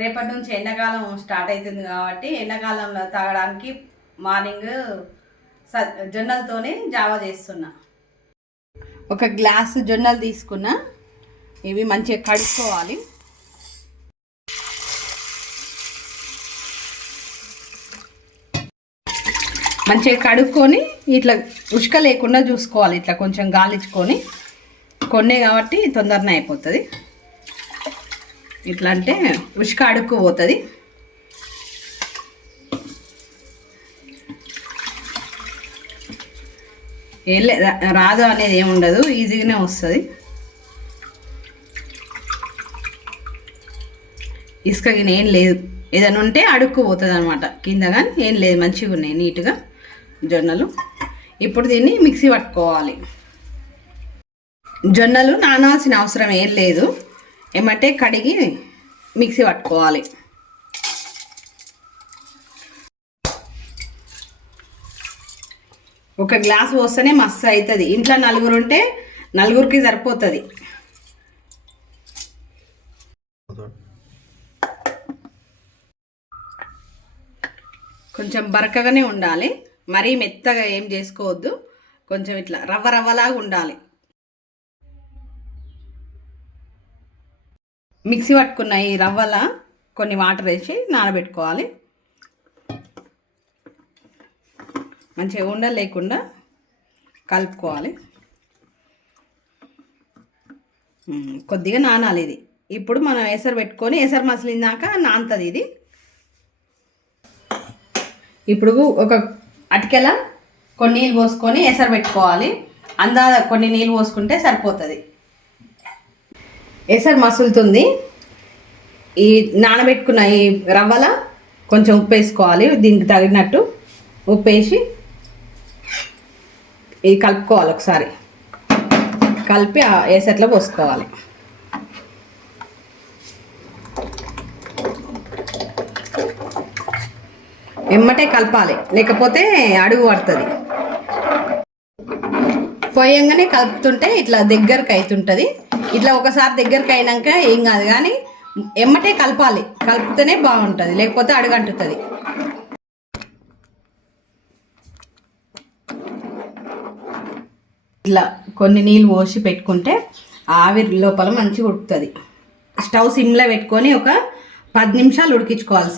రేపటి నుంచి ఎండాకాలం స్టార్ట్ అవుతుంది కాబట్టి ఎండాకాలంలో తాగడానికి మార్నింగ్ జొన్నలతోనే జావా చేస్తున్నా. ఒక గ్లాసు జొన్నలు తీసుకున్నా. ఇవి మంచిగా కడుక్కోవాలి. మంచిగా కడుక్కొని ఇట్లా ఉష్క లేకుండా చూసుకోవాలి. ఇట్లా కొంచెం గాలించుకొని, కొన్నే కాబట్టి తొందరనే అయిపోతుంది. ఇట్లా అంటే ఉష్క అడుక్కుపోతుంది. ఏం రాదు అనేది ఏమి ఉండదు, ఈజీగానే వస్తుంది. ఇసుక గిన్నె ఏం లేదు, ఏదైనా ఉంటే అడుక్కుపోతుంది అనమాట కింద. కానీ ఏం లేదు, మంచిగా ఉన్నాయి నీట్గా జొన్నలు. ఇప్పుడు దీన్ని మిక్సీ పట్టుకోవాలి. జొన్నలు నానాల్సిన అవసరం ఏం లేదు, ఏమంటే కడిగి మిక్సీ పట్టుకోవాలి. ఒక గ్లాస్ పోస్తేనే మస్తు అవుతుంది. ఇంట్లో నలుగురు ఉంటే నలుగురికి సరిపోతుంది. కొంచెం బరకగానే ఉండాలి, మరీ మెత్తగా ఏం చేసుకోవద్దు. కొంచెం ఇట్లా రవ్వ రవ్వలాగా ఉండాలి. మిక్సీ పట్టుకున్న ఈ రవ్వల కొన్ని వాటర్ వేసి నానబెట్టుకోవాలి. మంచిగా ఉండలు లేకుండా కలుపుకోవాలి. కొద్దిగా నానాలి ఇది. ఇప్పుడు మనం ఎసరు పెట్టుకొని ఎసరు మసిలిందాక నానుతుంది ఇది. ఇప్పుడు ఒక అటికెల కొన్ని నీళ్ళు పోసుకొని ఎసరు పెట్టుకోవాలి. అందాజ కొన్ని నీళ్ళు పోసుకుంటే సరిపోతుంది. ఎసరు మసులుతుంది. ఈ నానబెట్టుకున్న ఈ రవ్వల కొంచెం ఉప్పు వేసుకోవాలి. దీనికి తగినట్టు ఉప్పు వేసి ఇది కలుపుకోవాలి. ఒకసారి కలిపి ఆ ఎసట్లో పోసుకోవాలి. ఎమ్మటే కలపాలి, లేకపోతే అడుగు పడుతుంది. పోయంగానే కలుపుతుంటే ఇట్లా దగ్గరకు అవుతుంటుంది. ఇట్లా ఒకసారి దగ్గరకు అయినాక ఏం కాదు, కానీ ఎమ్మటే కలపాలి. కలిపితేనే బాగుంటుంది, లేకపోతే అడుగంటుతుంది. ఇట్లా కొన్ని నీళ్ళు పోసి పెట్టుకుంటే ఆవిరి లోపల మంచిగా ఉడుకుతుంది. స్టవ్ సిమ్లో పెట్టుకొని ఒక 10 నిమిషాలు ఉడికించుకోవాలి.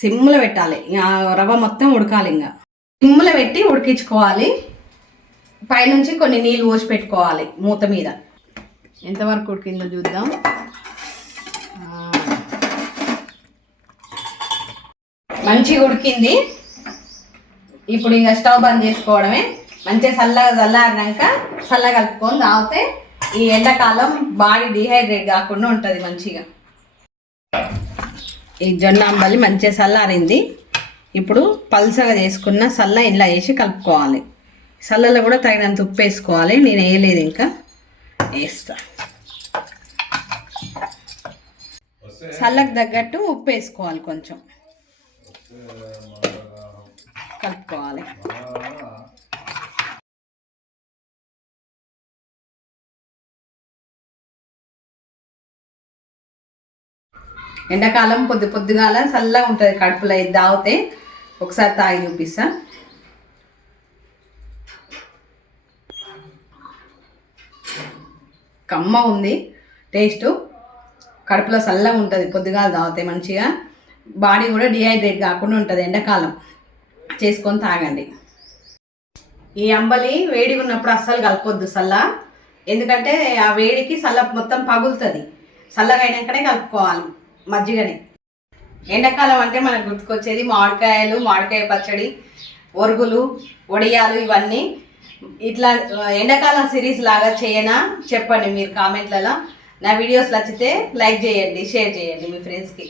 సిమ్లో పెట్టాలి. రవ్వ మొత్తం ఉడకాలి. ఇంకా సిమ్లో పెట్టి ఉడికించుకోవాలి. పైనుంచి కొన్ని నీళ్ళు పోసి పెట్టుకోవాలి మూత మీద. ఎంతవరకు ఉడికిందో చూద్దాం. మంచిగా ఉడికింది. ఇప్పుడు ఇంకా స్టవ్ బంద్ చేసుకోవడమే. మంచిగా చల్లారినాక చల్లగా కలుపుకొని తాగితే ఈ ఎండాకాలం బాడీ డిహైడ్రేట్ కాకుండా ఉంటుంది మంచిగా. ఈ జొన్న అంబలి మంచిగా చల్లారింది. ఇప్పుడు పల్సగా చేసుకున్న సల్ల ఇలా వేసి కలుపుకోవాలి. సల్లలో కూడా తగినంత ఉప్పు వేసుకోవాలి. నేను వేయలేదు, ఇంకా వేస్తా. సల్లకు తగ్గట్టు ఉప్పు వేసుకోవాలి. కొంచెం కలుపుకోవాలి. ఎండాకాలం పొద్దుగాల చల్లగా ఉంటుంది కడుపులో. ఇది తాగితే ఒకసారి తాగి చూపిస్తా. కమ్మ ఉంది టేస్ట్. కడుపులో చల్లగా ఉంటుంది పొద్దుగాల తాగితే. మంచిగా బాడీ కూడా డిహైడ్రేట్ కాకుండా ఉంటుంది. ఎండాకాలం చేసుకొని తాగండి. ఈ అంబలి వేడిగా ఉన్నప్పుడు అస్సలు కలపొద్దు చల్ల, ఎందుకంటే ఆ వేడికి చల్ల మొత్తం పగులుతుంది. చల్లగా అయినాకనే కలుపుకోవాలి మజ్జిగని. ఎండాకాలం అంటే మనకు గుర్తుకొచ్చేది మామిడికాయలు, మామిడికాయ పచ్చడి, ఒరుగులు, వడియాలు, ఇవన్నీ. ఇట్లా ఎండాకాలం సిరీస్ లాగా చేయనా చెప్పండి మీరు కామెంట్లలో. నా వీడియోస్ నచ్చితే లైక్ చేయండి, షేర్ చేయండి మీ ఫ్రెండ్స్కి.